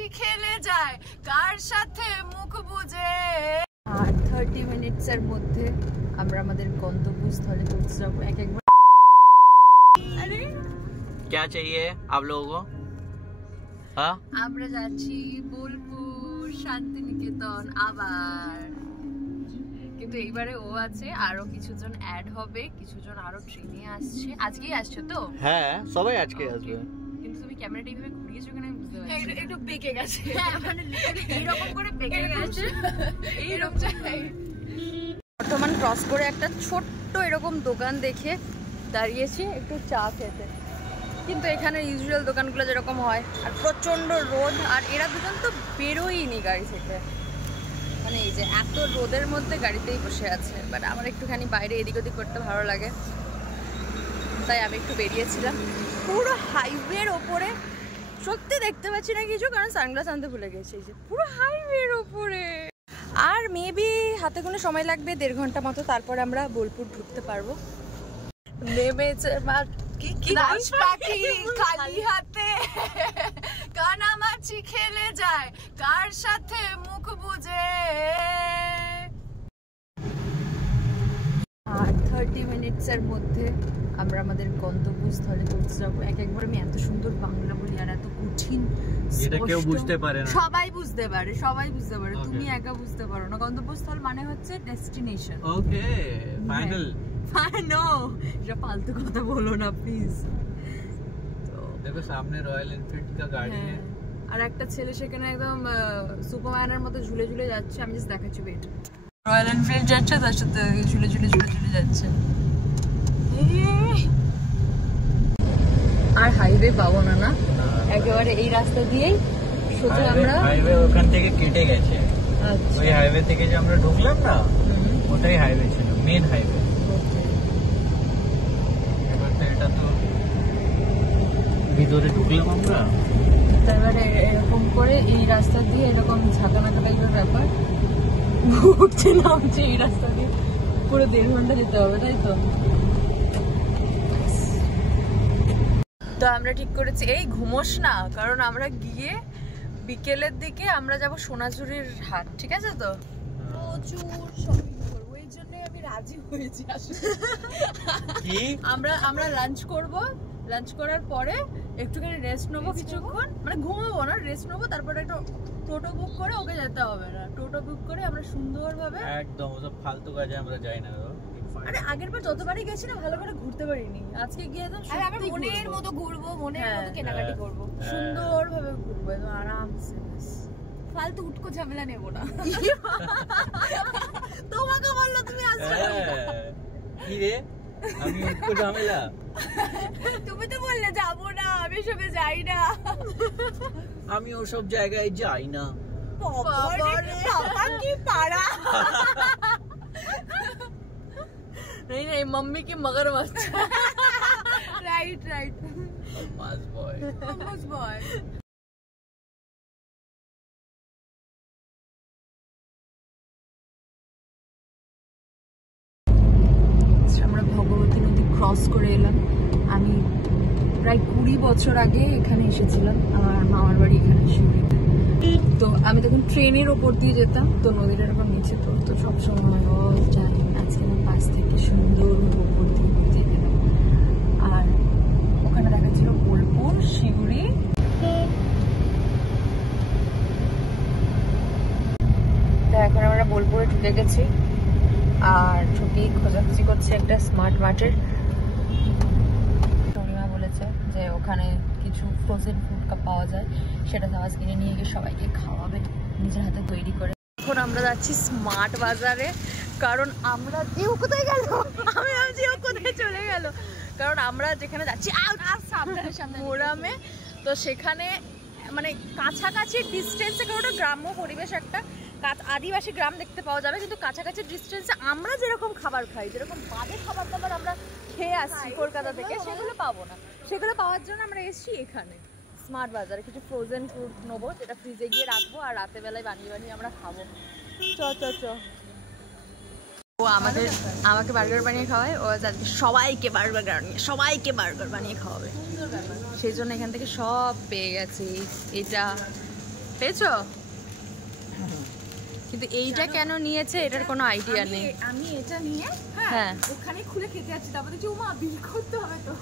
কানামাছি খেলে যায় কার সাথে মুখ বুঝে। আর 30 মিনিটসের মধ্যে আমরা আমাদের গন্তব্যস্থলে পৌঁছে যাবো। একবার আরে क्या चाहिए आप लोगों को? हाँ আমরা যাচ্ছি বোলপুর শান্তিনিকেতন আবার, কিন্তু এইবারে ও আছে, আরো কিছুজন অ্যাড হবে, কিছুজন আরো ট্রেনে আসছে। আজকেই আসছো তো? হ্যাঁ সবাই আজকে আসবে। কিন্তু তুমি ক্যামেরাটা এইভাবে ঘুরিয়েছো কেন আমি বুঝতে পারছি না। একটু বেঁকে গেছে। হ্যাঁ মানে এইরকম করে বেঁকে গেছে। এইরকম চাই। বর্তমান ক্রস করে একটা ছোট্ট এরকম দোকান দেখে দাঁড়িয়েছি একটু চা খেতে, কিন্তু এখানে ইউজুয়াল দোকানগুলো যেরকম হয়, আর প্রচন্ড রোদ, আর এরা দুজন তো বেরোয়নি গাড়ি থেকে, মানে এই যে এত রোদের মধ্যে গাড়িতেই বসে আছে। বাট আমার একটুখানি বাইরে এদিক ওদিক করতে ভালো লাগে, তাই আমি একটু বেরিয়েছিলাম। পুরো হাইওয়ের ওপরে, সত্যি দেখতে পাচ্ছি না কিছু কারণ সানগ্লাস আনতে ভুলে গেছি। এই যে পুরো হাইওয়ের ওপরে, আর মেবি হাতে কোনো সময় লাগবে 1.5 ঘন্টা মতো, তারপরে আমরা বোলপুর ঢুকতে পারবো। নেমেছে খালি হাতে কানামাছি খেলে যায় কার সাথে মুখ বুঝে। আর 30 মিনিটসের মধ্যে আমরা আমাদের গন্তব্যস্থলে পৌঁছে যাবো। একবার আমি এত সুন্দর বাংলা বলি আর এত কঠিন, এটা কেউ বুঝতে পারে না। সবাই বুঝতে পারে, সবাই বুঝতে পারে, তুমি একা বুঝতে পারো না। গন্তব্যস্থল মানে হচ্ছে ডেস্টিনেশন। ওকে ফাইনাল। নো এটা ফালতু কথা বলো না প্লিজ। দেখো সামনে রয়্যাল এনফিল্ড का গাড়ি है, আর একটা ছেলে সেখানে একদম সুপারম্যানের মতো ঝুলে ঝুলে যাচ্ছে। আমি জাস্ট দেখাচ্ছি, ওয়েট। রয়্যাল এনফিল্ড যাচ্ছে, তার সাথে ঝুলে ঝুলে ঝুলে ঝুলে যাচ্ছে। আর হাইওয়ে পাবো না, না একেবারে এই রাস্তা দিয়েই শুধু আমরা। হাইওয়ে ওখান থেকে কেটে গেছে। আচ্ছা, ওই হাইওয়ে থেকে যে আমরা ঢুকলাম না, ওটাই হাইওয়ে ছিল, মেন হাইওয়ে। এবার তো এটা তো ভিতরে ঢুকলাম আমরা, তারপরে এরকম করে এই রাস্তা দিয়ে এরকম ঝাঁকানাকা টাইপের ব্যাপার, উঠছে নামছে এই রাস্তা দিয়ে পুরো 1.5 ঘন্টা যেতে হবে, তাই তো? তো আমরা ঠিক করেছি এই ঘুমোস না, কারণ আমরা গিয়ে বিকেলের দিকে আমরা যাব সোনাঝুরির হাট, ঠিক আছে তো? প্রচুর শপিং করবো, এই জন্য আমি রাজি হয়েছি আসলে। আমরা লাঞ্চ করব, লাঞ্চ করার পরে একটুখানি রেস্ট নেবো কিছুক্ষণ, মানে ঘুমাবো না, রেস্ট নেবো, তারপরে একটা টোটো বুক করে, ওকে যেতে হবে না, টোটো বুক করে আমরা সুন্দরভাবে একদম ওসব ফালতু কাজে আমরা যাই না। আরে আগের বার যতবারই গেছি না ভালো করে ঘুরতে পারিনি, আজকে গিয়ে একদম মনের মতো ঘুরবো, মনের মতো কেনাকাটি করবো, সুন্দরভাবে ঘুরবো একদম আরামসে। ফালতু উটকো ঝামেলা নেবো না। তোমাকে বললো তুমি আসবে কি রে, আমি উটকো ঝামেলা? তুমি তো বললে যাবো না, আমি সবে যাই না। আমি ওসব জায়গায় যাই না। पापा की पारा। नहीं नहीं मम्मी की मगरमच्छ। राइट राइट मस्त बॉय मस्त बॉय। আমরা ভগবতী নদী ক্রস করে এলাম। আমি প্রায় 20 বছর আগে এখানে এসেছিলাম, আমার মামার বাড়ি এখানে শিউরিতে। তো আমি তখন ট্রেনের ওপর দিয়ে যেতাম, তো নদীটার এরকম নিচে পড়তো সবসময়। জানি আজকে আমার পাশ থেকে সুন্দর ওপর দিয়ে গেলাম, আর ওখানে দেখাচ্ছিল বোলপুর শিউরি। তো এখন আমরা বোলপুরে ঢুকে গেছি, আর ঢুকেই খোঁজাখুঁজি করছি একটা স্মার্ট মার্টের। পূর্ণিমা বলেছে যে ওখানে কিছু ফ্রোজেন ফুড পাওয়া যায়, সেটা আওয়াজ কিনে নিয়ে গিয়ে সবাইকে খাওয়াবে নিজের হাতে তৈরি করে। এখন আমরা যাচ্ছি স্মার্ট বাজারে, কারণ আমরা ও কোথায় গেল, আমি ভাবছি ও কোথায় চলে গেল, কারণ আমরা যেখানে যাচ্ছি মোরামে, তো সেখানে মানে কাছাকাছি ডিস্টেন্সে, কারণ ওটা গ্রাম্য পরিবেশ, একটা আদিবাসী গ্রাম দেখতে পাওয়া যাবে, কিন্তু কাছাকাছি ডিস্টেন্সে আমরা যেরকম খাবার খাই, যেরকম বাজে খাবার দাবার আমরা খেয়ে আসছি কলকাতা থেকে, সেগুলো পাবো না। সেগুলো পাওয়ার জন্য আমরা এসেছি এখানে স্মার্ট বাজারে, কিছু ফ্রোজেন ফুড নেবো, যেটা ফ্রিজে গিয়ে রাখবো, আর রাতের বেলায় বানিয়ে বানিয়ে আমরা খাবো। চ চ চ। ও আমাকে বার্গার বানিয়ে খাওয়ায়, ও আজকে সবাইকে বার্গার বানিয়ে খাওয়াবে, সেই জন্য এখান থেকে সব পেয়ে গেছি। এটা পেয়েছো? কিন্তু এইটা কেন নিয়েছে এটার কোনো আইডিয়া নেই। আমি এটা নিয়ে হ্যাঁ ওখানে খুলে খেতে যাচ্ছি, তারপরে দেখছি ওমা বিল করতে হবে তো,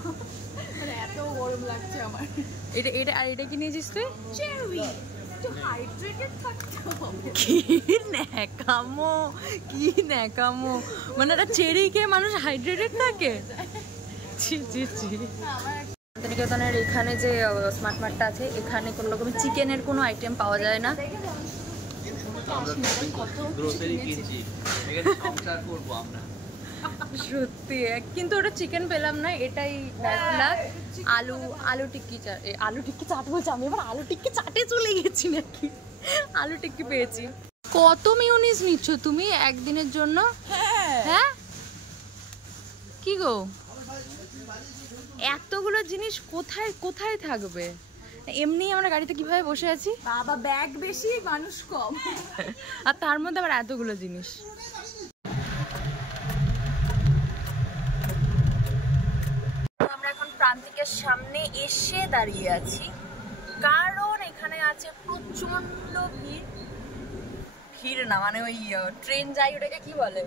মানে এত গরম লাগছে আমার। এটা আর এটা কি নিয়েছিস তুই? চেরি, একটু হাইড্রেটেড থাকতে হবে। কি ন্যাকামো, কি ন্যাকামো, মানে একটা চেরি খেয়ে মানুষ হাইড্রেটেড থাকে? ছি ছি ছি। শান্তিনিকেতনের এখানে যে স্মার্ট মার্টটা আছে, এখানে কোনো রকম চিকেনের কোনো আইটেম পাওয়া যায় না। সত্যি কিন্তু ওটা চিকেন পেলাম না, এটাই আলু টিক্কি আলু টিক্কি চাট বলছি আমি, এবার আলু টিক্কি চাটে চলে গেছি নাকি। আলু টিক্কি পেয়েছি। কত মিউনিস নিচ্ছ তুমি একদিনের জন্য? হ্যাঁ কি গো, এতগুলো জিনিস কোথায় কোথায় থাকবে? এমনি আমরা গাড়িতে কিভাবে বসে আছি, বাবা ব্যাগ বেশি মানুষ কম, আর তার মধ্যে আবার এতগুলো জিনিস। আমরা এখন প্রান্তিকের সামনে এসে দাঁড়িয়ে আছি, কারণ এখানে আছে প্রচন্ড ভিড়। ভিড় না মানে ওই ট্রেন যাই ওটাকে কি বলে,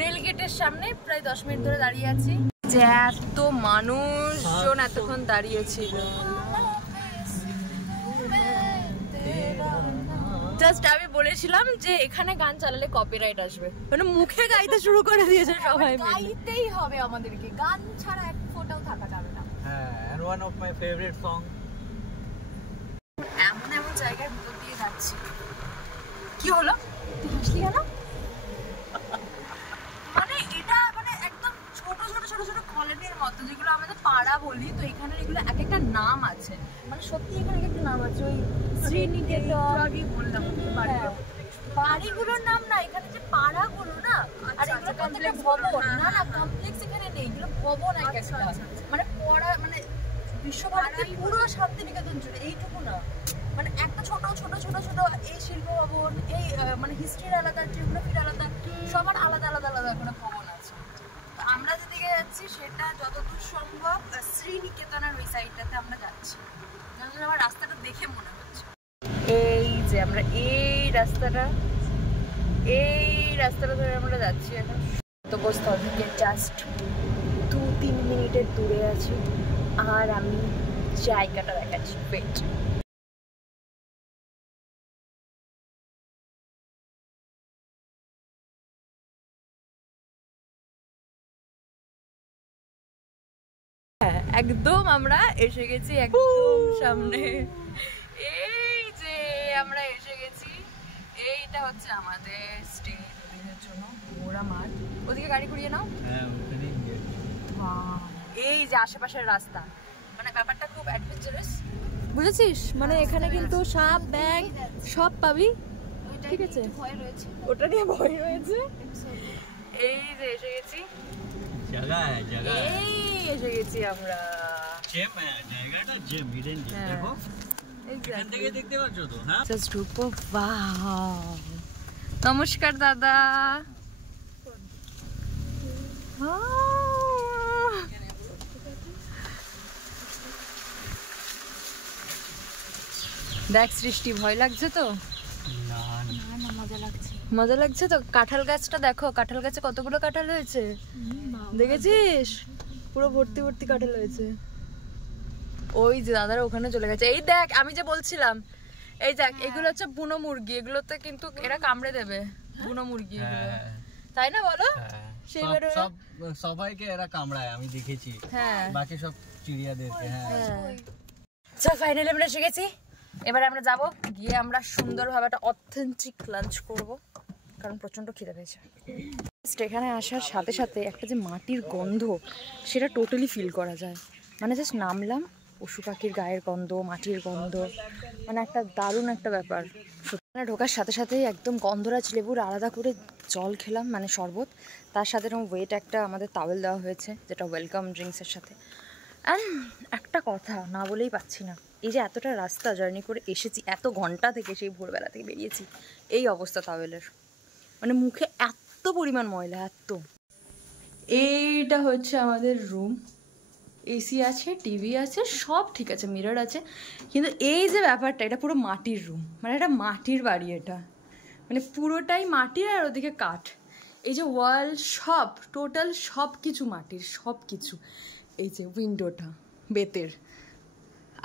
রেল গেটের সামনে প্রায় 10 মিনিট ধরে দাঁড়িয়ে আছি। যে এত মানুষজন এতক্ষণ দাঁড়িয়েছিল, জাস্ট আমি বলেছিলাম যে এখানে গান চালালে কপিরাইট আসবে, মানে মুখে গাইতে শুরু করে দিয়েছে সবাই। গাইতেই হবে আমাদেরকে, গান ছাড়া এক ফোঁটাও থাকা যাবে না। হ্যাঁ, and one of my favorite song. এমন এমন জায়গার ভিতর দিয়ে যাচ্ছি। কি হলো, তুই হাসলি কেন? মানে এটা মানে একদম ছোট ছোট ছোট ছোট কলোনির মতো, যেগুলো আমাদের পাড়া বলি, তো এখানে এগুলো এক একটা নাম আছে, মানে সত্যি এখানে এক একটা নাম আছে। ওই শ্রীনিকেতন বললাম, বাড়িগুলোর নাম না, এখানে যে পাড়াগুলো না, আর এগুলো প্রত্যেকটা ভবন না, না কমপ্লেক্স এখানে নেই, এগুলো ভবন এক একটা, মানে পড়া মানে বিশ্বভারতী পুরো শান্তিনিকেতন জুড়ে এইটুকু না, মানে একটা ছোট ছোট ছোট ছোট এই শিল্প ভবন, এই মানে হিস্ট্রির আলাদা, জিওগ্রাফির আলাদা, সবার আলাদা আলাদা আলাদা করে ভবন আছে। তো আমরা যেদিকে যাচ্ছি সেটা যতদূর সম্ভব শ্রীনিকেতনের ওই সাইডটাতে আমরা যাচ্ছি, আমার রাস্তাটা দেখে মনে হচ্ছে। এই যে আমরা এই রাস্তাটা ধরে আমরা যাচ্ছি এখন। গন্তব্যস্থল থেকে জাস্ট 2-3 মিনিটের দূরে আছি, আর আমি জায়গাটা দেখাচ্ছি। ওয়েট, একদম আমরা এসে গেছি একদম সামনে। এই যে আমরা এসে গেছি, এইটা হচ্ছে আমাদের স্টে দুদিনের জন্য ঘোরা মাঠ। ওদিকে গাড়ি ঘুরিয়ে নাও। হ্যাঁ, ওখানেই গিয়ে। এই যে আশেপাশের রাস্তা, মানে ব্যাপারটা খুব অ্যাডভেঞ্চারাস, বুঝেছিস? মানে এখানে কিন্তু সাপ ব্যাঙ সব পাবি, ঠিক আছে? ওটা নিয়ে ভয় রয়েছে। এই যে এসে গেছি, এই এসে গেছি আমরা। জায়গাটা জেম, হিডেন জেম, দেখো এখান থেকে দেখতে পাচ্ছ তো? হ্যাঁ, জাস্ট ঢুকবো। ওয়াও, নমস্কার দাদা। দেখ সৃষ্টি, ভয় লাগছে তো? না মজা লাগছে। মজা লাগছে তো? কাঁঠাল গাছটা দেখো, কাঁঠাল গাছে কতগুলো কাঁঠাল হয়েছে দেখেছিস? পুরো ভর্তি ভর্তি কাঁঠাল হয়েছে। ওই যে দাদারা ওখানে চলে গেছে। এই দেখ, আমি যে বলছিলাম, এই দেখ এগুলো হচ্ছে বুনো মুরগি, এগুলোতে কিন্তু এরা কামড়ে দেবে। বুনো মুরগি এগুলো, তাই না বলো? সবাইকে এরা কামড়ায়, আমি দেখেছি। হ্যাঁ, বাকি সব চিড়িয়াদেরকে। হ্যাঁ, চল ফাইনালি আমরা এসে গেছি। এবারে আমরা যাব, গিয়ে আমরা সুন্দরভাবে একটা অথেন্টিক লাঞ্চ করব, কারণ প্রচন্ড খিদে পেয়েছে। এখানে আসার সাথে সাথে একটা যে মাটির গন্ধ, সেটা টোটালি ফিল করা যায়। মানে জাস্ট নামলাম, পশু পাখির গায়ের গন্ধ, মাটির গন্ধ, মানে একটা দারুণ একটা ব্যাপার। সেখানে ঢোকার সাথে সাথেই একদম গন্ধরাজ লেবুর আলাদা করে জল খেলাম, মানে শরবত, তার সাথে এরকম ওয়েট একটা আমাদের তাওয়েল দেওয়া হয়েছে, যেটা ওয়েলকাম ড্রিঙ্কসের সাথে। অ্যান্ড একটা কথা না বলেই পাচ্ছি না, এই যে এতটা রাস্তা জার্নি করে এসেছি, এত ঘন্টা থেকে, সেই ভোরবেলা থেকে বেরিয়েছি, এই অবস্থা তাওয়েলের, মানে মুখে এত পরিমাণ ময়লা, এত। এইটা হচ্ছে আমাদের রুম, এসি আছে, টিভি আছে, সব ঠিক আছে, মিরর আছে, কিন্তু এই যে ব্যাপারটা, এটা পুরো মাটির রুম, মানে এটা মাটির বাড়ি, এটা মানে পুরোটাই মাটির আর ওদিকে কাঠ। এই যে ওয়াল সব টোটাল সব কিছু মাটির, সব কিছু। এই যে উইন্ডোটা বেতের,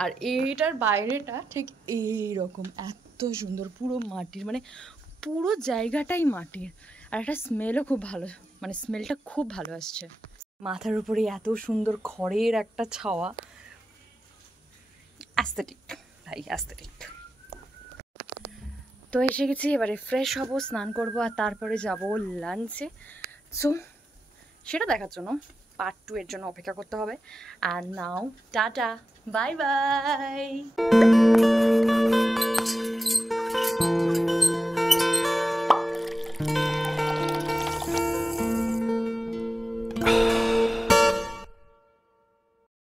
আর এইটার বাইরেটা ঠিক এইরকম, এত সুন্দর, পুরো মাটির, মানে পুরো জায়গাটাই মাটির। আর একটা স্মেলও খুব ভালো, মানে স্মেলটা খুব ভালো আসছে। মাথার উপরে এত সুন্দর খড়ের একটা ছাওয়া, অ্যাস্থেটিক ভাই, অ্যাস্থেটিক। তো এসে গেছি, এবারে ফ্রেশ হবো, স্নান করবো, আর তারপরে যাব লাঞ্চে। সো সেটা দেখার জন্য পার্ট 2 এর জন্য অপেক্ষা করতে হবে। আর নাও টাটা, বাই বাই।